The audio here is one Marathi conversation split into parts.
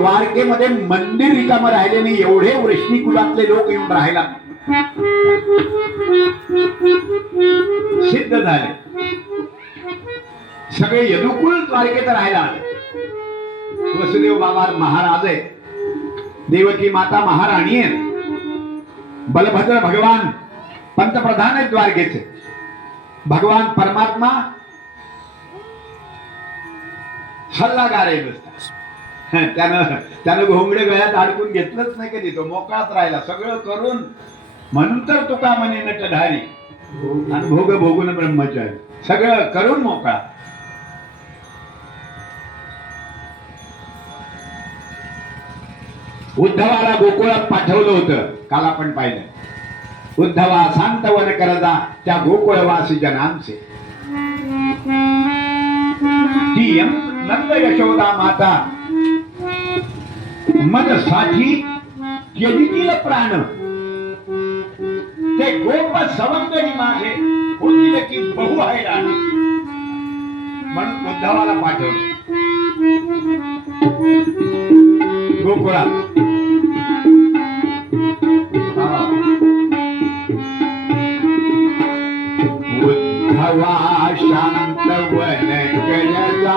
द्वारकेमध्ये मंदिर रिकाम राहिले नाही. एवढे वृष्णी कुलातले लोक येऊन राहिला सिद्ध झाले. सगळे यदुकुल द्वारकेत राहायला आले. वसुदेव बाबा महाराज आहे देवकी माता महाराणी आहे बलभद्र भगवान पंतप्रधान आहेत द्वारकेचे. भगवान परमात्मा सल्लागार आहे त्यानं त्यानं घोंगडे गळ्यात अडकून घेतलंच नाही कधी. तो मोकळाच राहिला. सगळं करून म्हणून तर तुका म्हणे नटधारी आणि भोग भोगून ब्रह्मचारी. सगळं करून मोकळा. उद्धवाला गोकुळात पाठवलं होतं. काल आपण पाहिलं. उद्धवा शांतवन करदा त्या गोकुळवासी जनांचे. ती यम- नंद यशोदा माता मनसाठी त्यजितील प्राण. ते गोप सवंगडी मागे होतील की बहु आहे म्हणून उद्धवाला पाठवलं. गोकुळा. उद्धवा शांत वन गजला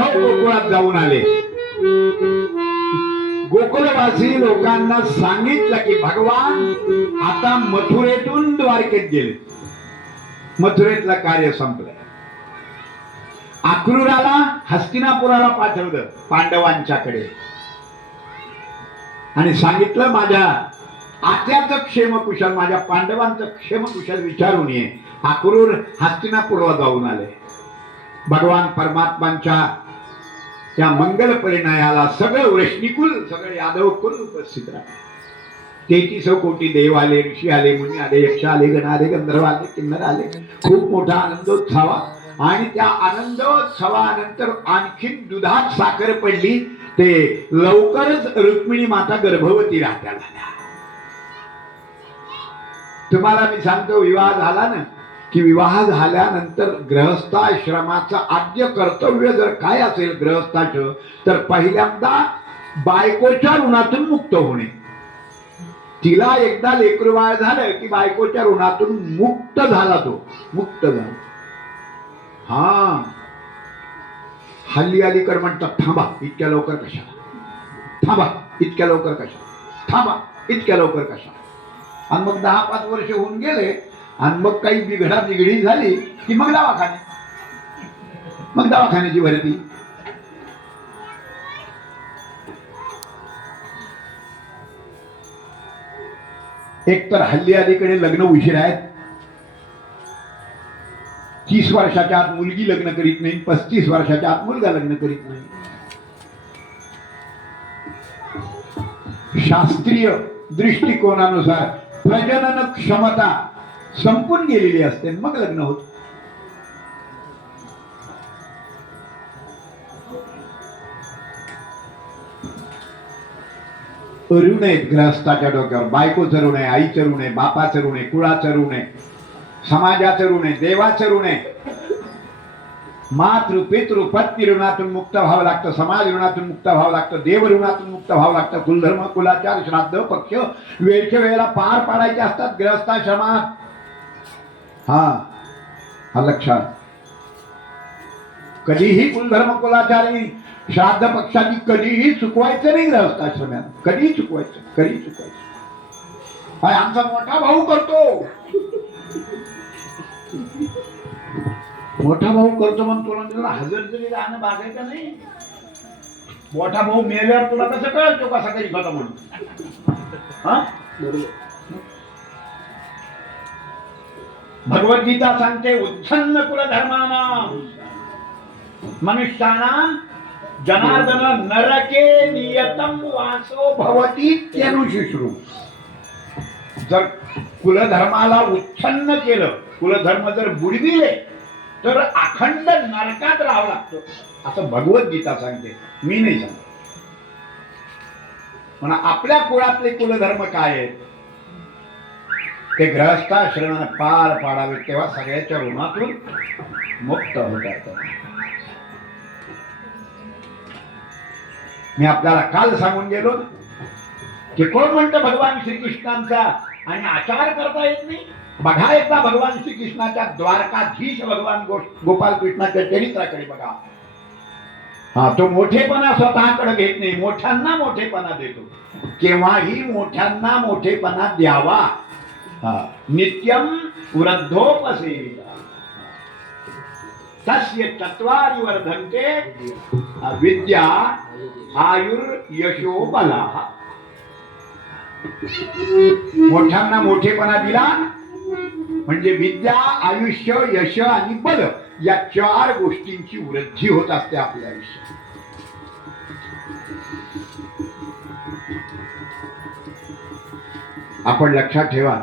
उद्धव गोकुळात जाऊन आले. गोकुळवासी लोकांना सांगितलं की भगवान आता मथुरेतून द्वारकेत गेले. मथुरेतलं कार्य संपलं. अक्रूराला हस्तिनापुराला पाठवलं पांडवांच्याकडे. आणि सांगितलं माझ्या आत्याचं क्षेमकुशल माझ्या पांडवांचं क्षेमकुशल विचारून ये. अक्रूर हस्तिनापूरला जाऊन आले. भगवान परमात्मांच्या त्या मंगल परिणयाला सगळं वृष्णिकुल सगळे यादव कुल उपस्थित राहतात तेहतीस कोटी देव आले ऋषी आले मुनी आले यक्ष आले गण आले गंधर्व आले किन्नर आले. खूप मोठा आनंदोत्सवा. आणि त्या आनंदोत्सवानंतर आणखीन दुधात साखर पडली ते लवकरच रुक्मिणी माता गर्भवती राहत्या झाल्या. तुम्हाला मी सांगतो विवाह झाला ना की विवाह झाल्यानंतर ग्रहस्थाश्रमाचं आद्य कर्तव्य जर काय असेल ग्रहस्थाचं तर पहिल्यांदा बायकोच्या ऋणातून मुक्त होणे. तिला एकदा लेकरवाळ झालं की बायकोच्या ऋणातून मुक्त झाला तो. मुक्त झाला. हा. हल्ली अलीकर म्हणतात थांबा इतक्या लवकर कशा थांबा इतक्या लवकर कशा थांबा इतक्या लवकर कशा आणि मग दहा पाच वर्ष होऊन गेले आणि मग काही बिघडा बिघडी झाली की मग दवाखाने. मग दवाखान्याची भरती. एक तर हल्ली अलीकडे लग्न उशीर आहेत. तीस वर्षाच्या आत मुलगी लग्न करीत नाही पस्तीस वर्षाच्या आत मुलगा लग्न करीत नाही. शास्त्रीय दृष्टिकोनानुसार प्रजनन क्षमता संपून गेलेली असते मग लग्न होत. ऋण आहेत ग्रहस्थाच्या डोक्यावर. बायकोचं ऋण आहे आईचं ऋण आहे बापाचं ऋण आहे कुळाचं ऋण आहे समाजाचं ऋण आहे देवाचं ऋण आहे मातृ पितृ पत्नी ऋणातून मुक्त व्हावं लागतं समाज ऋणातून मुक्त व्हावं लागतं देव ऋणातून मुक्त व्हावं लागतं कुलधर्म कुलाचार श्राद्ध पक्ष वेळच्या वेळेला पार पाडायचे असतात ग्रहस्थाश्रमात हा हा लक्षात. कधीही कुलधर्म कुलाचारी श्राद्ध पक्षाची कधीही चुकवायचं नाही ग्रहस्थाश्रमात कधीही चुकवायचं कधी चुकवायचं. हा आमचा मोठा भाऊ करतो. मोठा भाऊ करतो म्हणून तुला तुला हजर जरी राहणं बागायचं नाही. मोठा भाऊ मेल्यावर तुला कसं कळतो कसा काही होता म्हणून? हा? भगवद्गीता सांगते उत्सन्न कुल धर्माना मनुष्यानां जनार्दन नरके नियतम वासो भवती तेनुशिश्रू जर कुलधर्माला उत्सन्न केलं कुलधर्म जर बुडविले तर अखंड नरकात राहावं लागतं. असं भगवद्गीता सांगते. मी नाही सांगत. म्हणा आपल्या कुळातले कुलधर्म काय आहेत? ते ग्रहस्थाश्रमाने पार पाडावे तेव्हा सगळ्याच्या ऋणातून मुक्त होतात मी आपल्याला काल सांगून गेलो की कोण म्हणतं भगवान श्रीकृष्णांचा आणि आचार करता येत नाही? बघा एकदा भगवान श्रीकृष्णाच्या द्वारकाधीश भगवान गो गोपाल कृष्णाच्या चरित्राकडे बघा. हा तो मोठेपणा स्वतःकडे घेत नाही मोठ्यांना मोठेपणा देतो. केव्हाही मोठ्यांना मोठेपणा द्यावा. नित्यम वृद्धोपसेविता. तस्य चत्वारि वर्धन्ते विद्या आयुर्यशो बला मोठ्यांना मोठेपणा दिला. म्हणजे विद्या आयुष्य यश आणि बल या चार गोष्टींची वृद्धी होत असते आपल्या आयुष्यात. आपण लक्षात ठेवा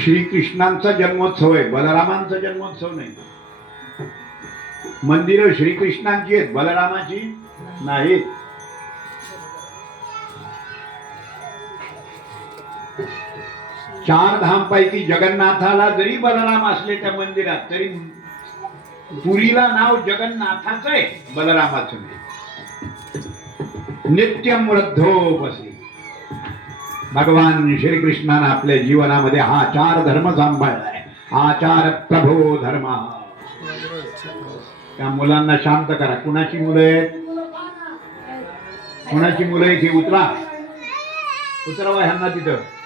श्रीकृष्णांचा जन्मोत्सव आहे बलरामांचा जन्मोत्सव नाही. मंदिरं श्रीकृष्णांची आहेत बलरामाची नाहीत. चार धाम पैकी जगन्नाथाला जरी बलराम असले त्या मंदिरात तरी पुरीला नाव जगन्नाथाच आहे बलरामाचं नाही. नित्यम वृद्धोपसी भगवान श्रीकृष्णानं आपल्या जीवनामध्ये हा चार धर्म सांभाळलाय आचार प्रभो धर्म. त्या मुलांना शांत करा. कुणाची मुलं आहेत? कुणाची मुलं आहेत? ही उतरा. उतरावा ह्यांना तिथं.